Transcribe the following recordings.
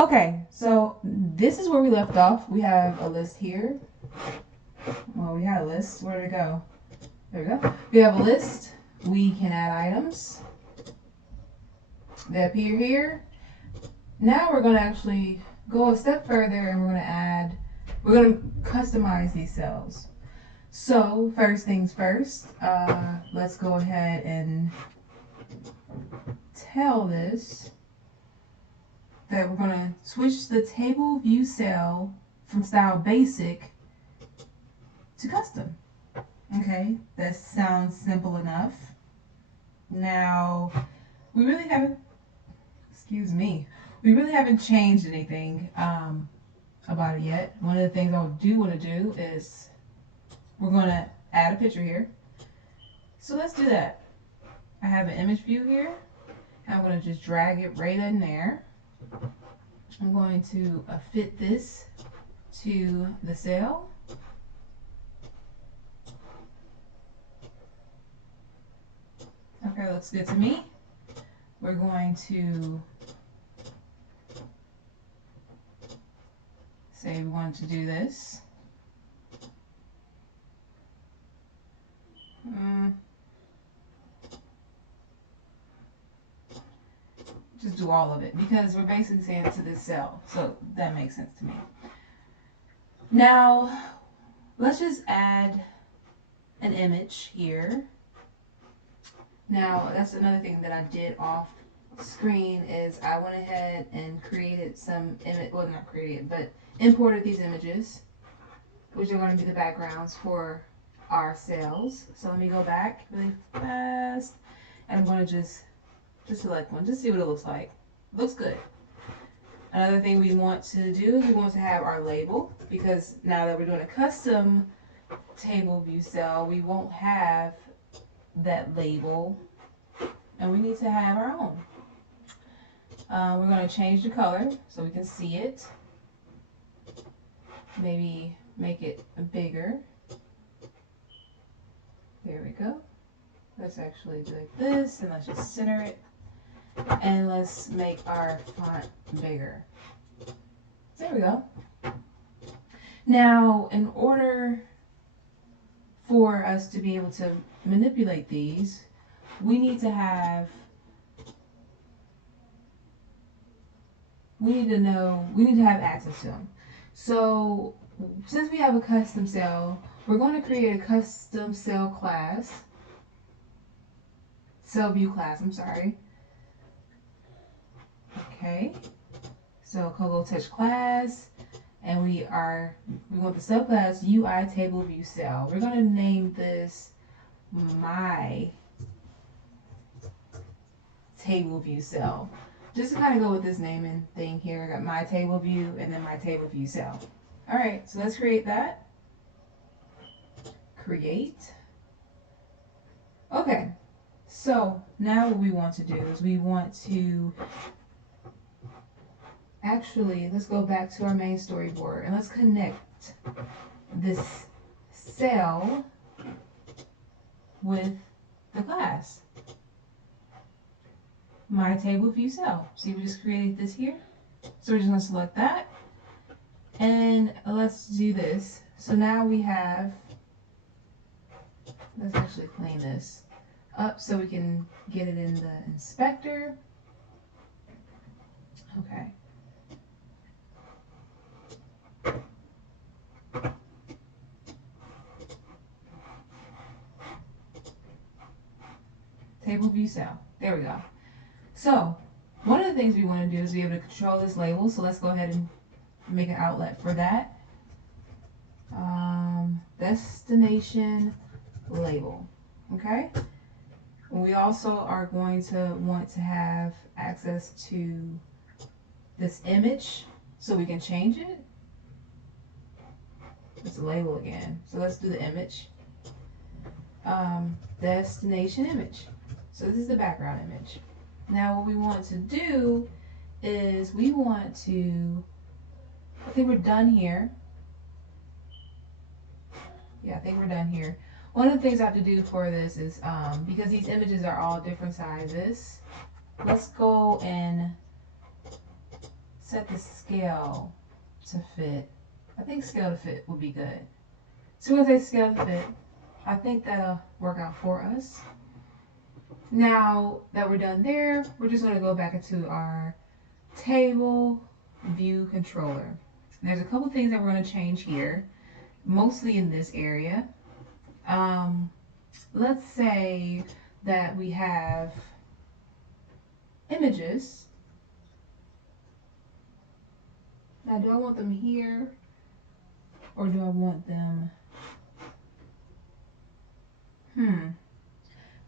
Okay, so this is where we left off. We have a list here. Well, we had a list. Where did it go? There we go. We have a list. We can add items. They appear here. Now we're going to actually go a step further and we're going to customize these cells. So first things first, let's go ahead and tell this that we're going to switch the table view cell from style basic to custom. Okay, that sounds simple enough. Now, we really haven't, we really haven't changed anything about it yet. One of the things I do want to do is we're going to add a picture here. So let's do that. I have an image view here. I'm going to just drag it right in there. I'm going to fit this to the cell. Okay, looks good to me. We're going to say we want to do this. Just do all of it because we're basically saying to this cell. So that makes sense to me. Now, let's just add an image here. Now, that's another thing that I did off screen is I went ahead and created some image, well not created, but imported these images, which are going to be the backgrounds for our cells. So let me go back really fast and I'm going to just select one, just see what it looks like. Looks good. Another thing we want to do is we want to have our label because now that we're doing a custom table view cell, we won't have that label and we need to have our own. We're going to change the color so we can see it. Maybe make it bigger. There we go. Let's actually do like this and let's just center it. And let's make our font bigger. There we go. Now, in order for us to be able to manipulate these, we need to have access to them. So, since we have a custom cell, we're going to create a custom cell class. Cell view class, I'm sorry. Okay, so Kogo Touch class, and we want the subclass UI Table View Cell. We're going to name this My Table View Cell. Just to kind of go with this naming thing here, I got My Table View and then My Table View Cell. All right, so let's create that. Create. Okay, so now what we want to do is we want to actually, let's go back to our main storyboard and let's connect this cell with the class. My table view cell. See, we just created this here. So we're just going to select that. And let's do this. So now we have, let's actually clean this up so we can get it in the inspector. Okay. Table view cell. There we go. So one of the things we want to do is be able to control this label. So let's go ahead and make an outlet for that. Destination label. Okay. We also are going to want to have access to this image so we can change it. It's a label again. So let's do the image. Destination image. So this is the background image. Now what we want to do is we want to, I think we're done here. Yeah, I think we're done here. One of the things I have to do for this is, because these images are all different sizes, let's go and set the scale to fit. I think scale to fit would be good. So we're gonna say scale to fit. I think that'll work out for us. Now that we're done there, we're just gonna go back into our table view controller. There's a couple things that we're gonna change here, mostly in this area. Let's say that we have images. Now, do I want them here or do I want them?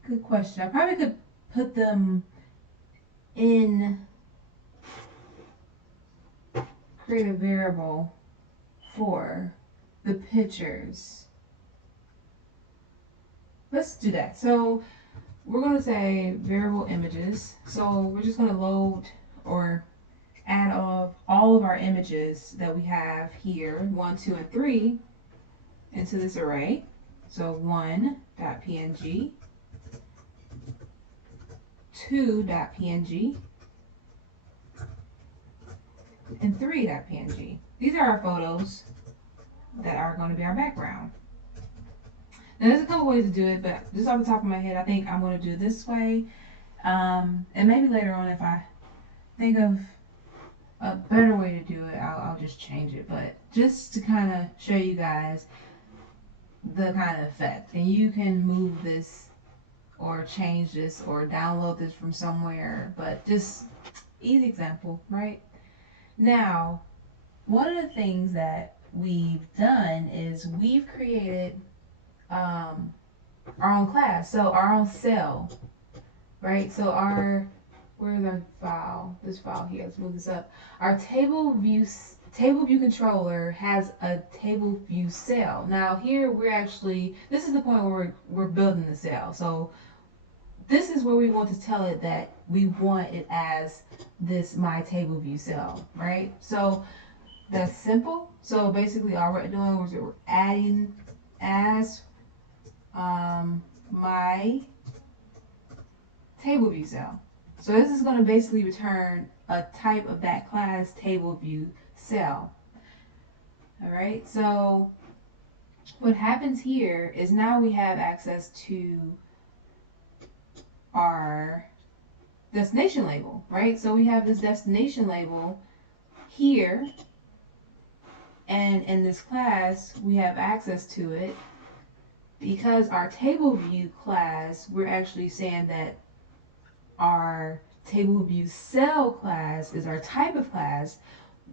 Good question. I probably could put them in, create a variable for the pictures. Let's do that. So we're going to say variable images. So we're just going to load or add all of our images that we have here, 1, 2, and 3, into this array. So 1.png, 2.png, and 3.png. These are our photos that are going to be our background. Now there's a couple ways to do it, but just off the top of my head, I think I'm going to do it this way. And maybe later on, if I think of a better way to do it, I'll just change it. But just to kind of show you guys the kind of effect. And you can move this or change this or download this from somewhere, but just easy example, right? Now, one of the things that we've done is we've created our own class, so our own cell, right? So where's our file? This file here, let's move this up. Our table view controller has a table view cell. Now here this is the point where we're building the cell. So this is where we want to tell it that we want it as this my table view cell, right? So that's simple. So basically all we're doing is we're adding as my table view cell. So this is going to basically return a type of that class table view cell. All right, so what happens here is now we have access to our destination label, right? So we have this destination label here, and in this class we have access to it. Because our table view class, we're actually saying that our table view cell class is our type of class.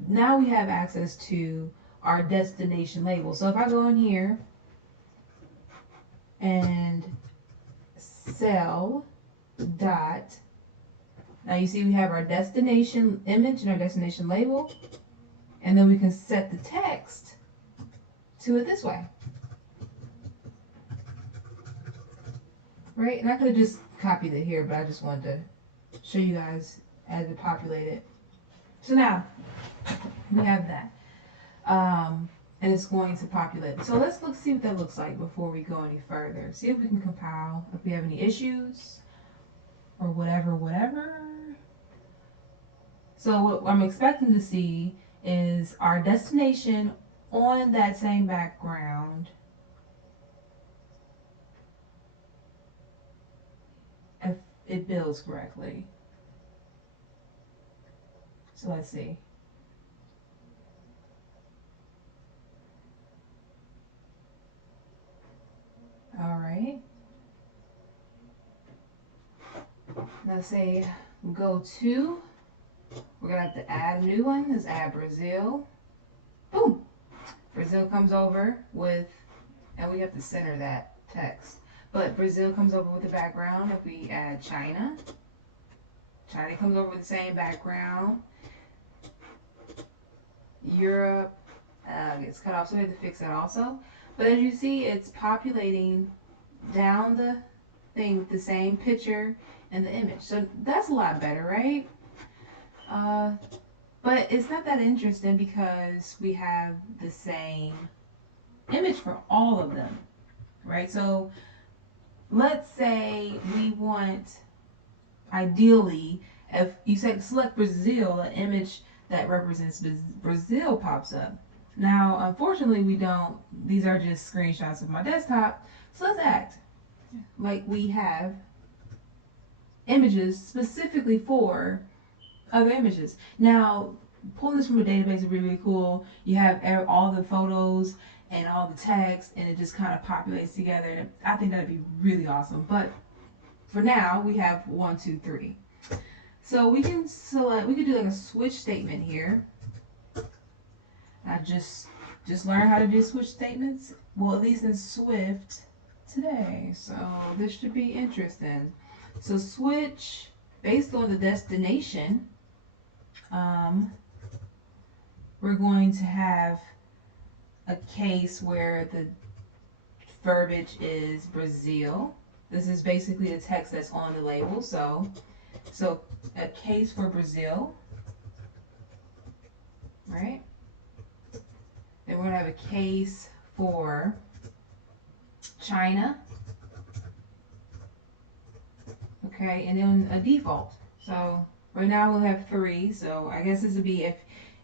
Now we have access to our destination label. So if I go in here and cell dot, now you see we have our destination image and our destination label, and then we can set the text to it this way. Right, and I could have just copied it here, but I just wanted to show you guys as it populated. So now we have that, and it's going to populate. So let's see what that looks like before we go any further. See if we can compile, if we have any issues or whatever. So what I'm expecting to see is our destination on that same background. If it builds correctly. So let's see. All right. Let's say go to, we're gonna have to add a new one. Let's add Brazil. Boom. Brazil comes over with, and we have to center that text. But Brazil comes over with the background. If we add China, China comes over with the same background. Europe gets cut off, so we have to fix that also. But as you see, it's populating down the thing with the same picture and the image. So that's a lot better, right? But it's not that interesting because we have the same image for all of them, right? So let's say we want, ideally, if you select Brazil, an image that represents Brazil pops up. Now, unfortunately, we don't, these are just screenshots of my desktop. So let's act like we have images specifically for other images. Now, pulling this from a database would be really cool. You have all the photos and all the text, and it just kind of populates together. I think that'd be really awesome. But for now, we have 1, 2, 3. So we can select, we could do like a switch statement here. I just learned how to do switch statements. Well, at least in Swift today. So this should be interesting. So switch based on the destination. We're going to have a case where the verbiage is Brazil. This is basically the text that's on the label. So a case for Brazil, right? Then we're going to have a case for China. Okay, and then a default. So right now we'll have 3. So I guess this would be if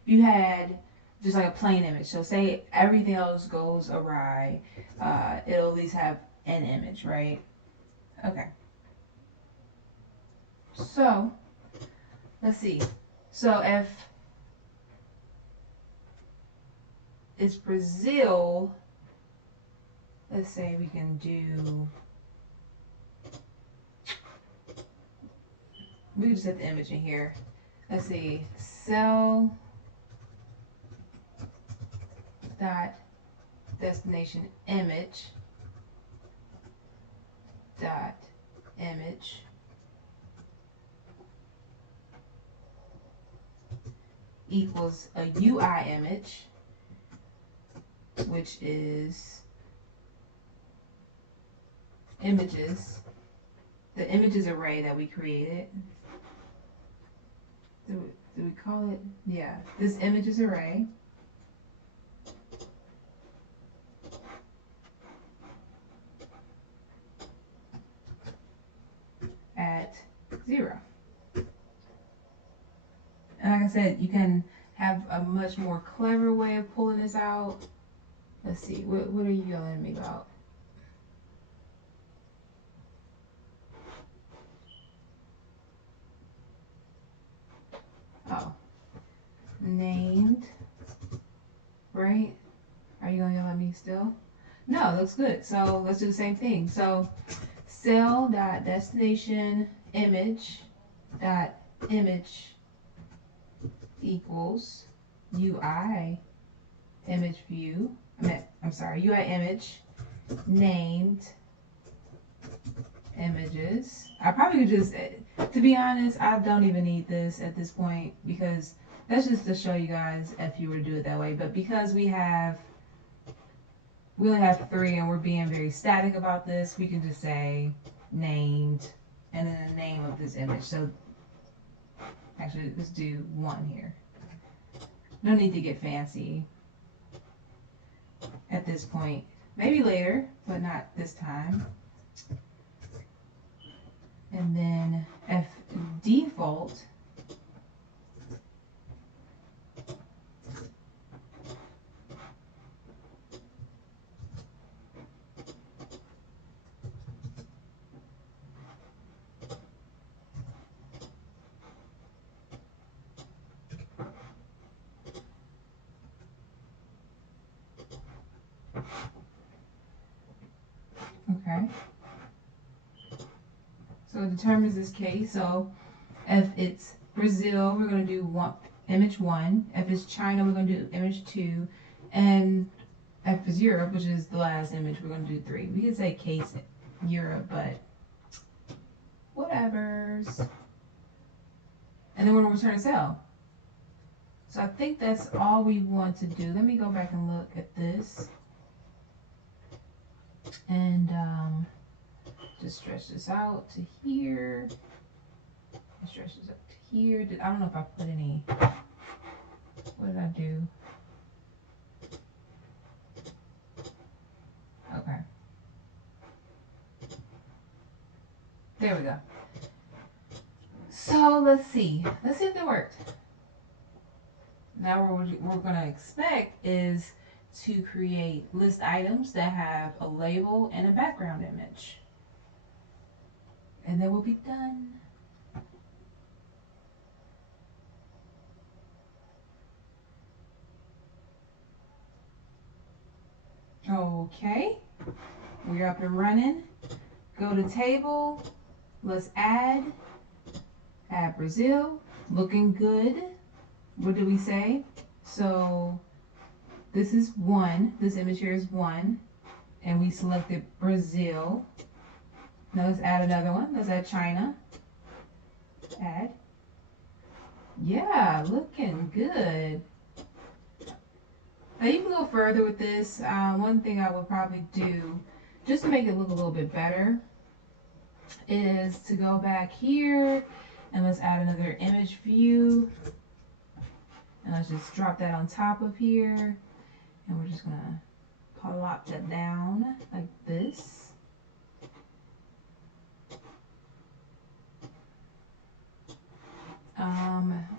you had just like a plain image. So say everything else goes awry, it'll at least have an image, right? Okay. So let's see. So if it's Brazil, let's say we can do, we can just set the image in here. Let's see, cell dot destination image dot image equals a UI image, which is images, the images array that we created. Do we call it? Yeah, this images array. At 0. And like I said, you can have a much more clever way of pulling this out. Let's see, what are you yelling at me about? Oh, named, right? Are you gonna yell at me still? No, looks good. So let's do the same thing. So cell dot destination image dot image equals UI image view. I'm sorry, UI image named images. I probably could just, to be honest, I don't even need this at this point because that's just to show you guys if you were to do it that way. But because we only have 3 and we're being very static about this, we can just say named and then the name of this image. So actually, let's do 1 here. No need to get fancy at this point. Maybe later, but not this time. And then if default okay. So it determines this case. So if it's Brazil, we're going to do image 1. If it's China, we're going to do image 2. And if it's Europe, which is the last image, we're going to do 3. We could say case Europe, but whatevers. And then we're going to return a cell. So I think that's all we want to do. Let me go back and look at this. And just stretch this out to here. Stretch this up to here. I don't know if I put any. What did I do? Okay. There we go. So let's see. Let's see if that worked. Now what we're going to expect is to create list items that have a label and a background image. And then we'll be done. Okay, we're up and running. Go to table, let's add Brazil, looking good. What do we say? So this is 1, this image here is 1, and we selected Brazil. Now let's add another one, let's add China. Add. Yeah, looking good. Now you can go further with this. One thing I would probably do, just to make it look a little bit better, is to go back here and let's add another image view. And let's just drop that on top of here. And we're just gonna plop that down like this.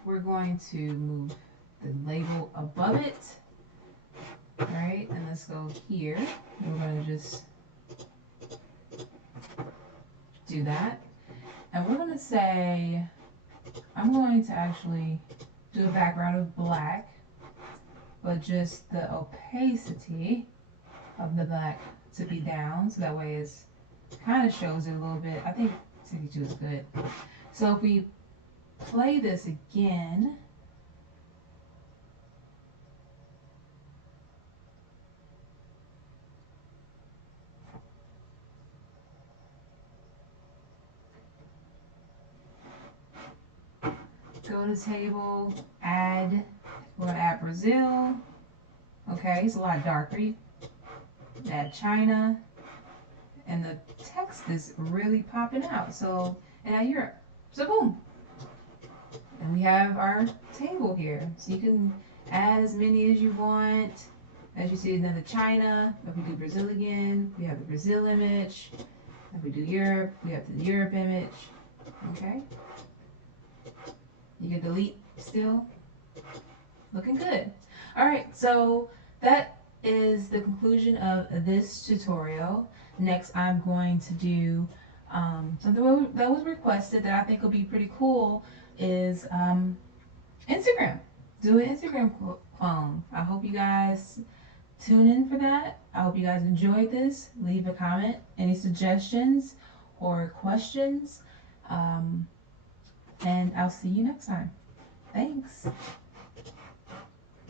We're going to move the label above it. All right, and let's go here. We're going to just do that. And we're going to say, I'm going to actually do a background of black, but just the opacity of the black to be down, so that way it kind of shows it a little bit. I think 62 is good. So if we play this again, go to table, add, we're gonna add Brazil. Okay, it's a lot darker. Add China, and the text is really popping out. So, and now Europe. So boom. And we have our table here. So you can add as many as you want. As you see, another China. If we do Brazil again, we have the Brazil image. If we do Europe, we have the Europe image. Okay. You can delete still. Looking good. All right, so that is the conclusion of this tutorial. Next, I'm going to do something that was requested that I think will be pretty cool is Instagram. Do an Instagram clone. I hope you guys tune in for that. I hope you guys enjoyed this. Leave a comment, any suggestions or questions. And I'll see you next time. Thanks.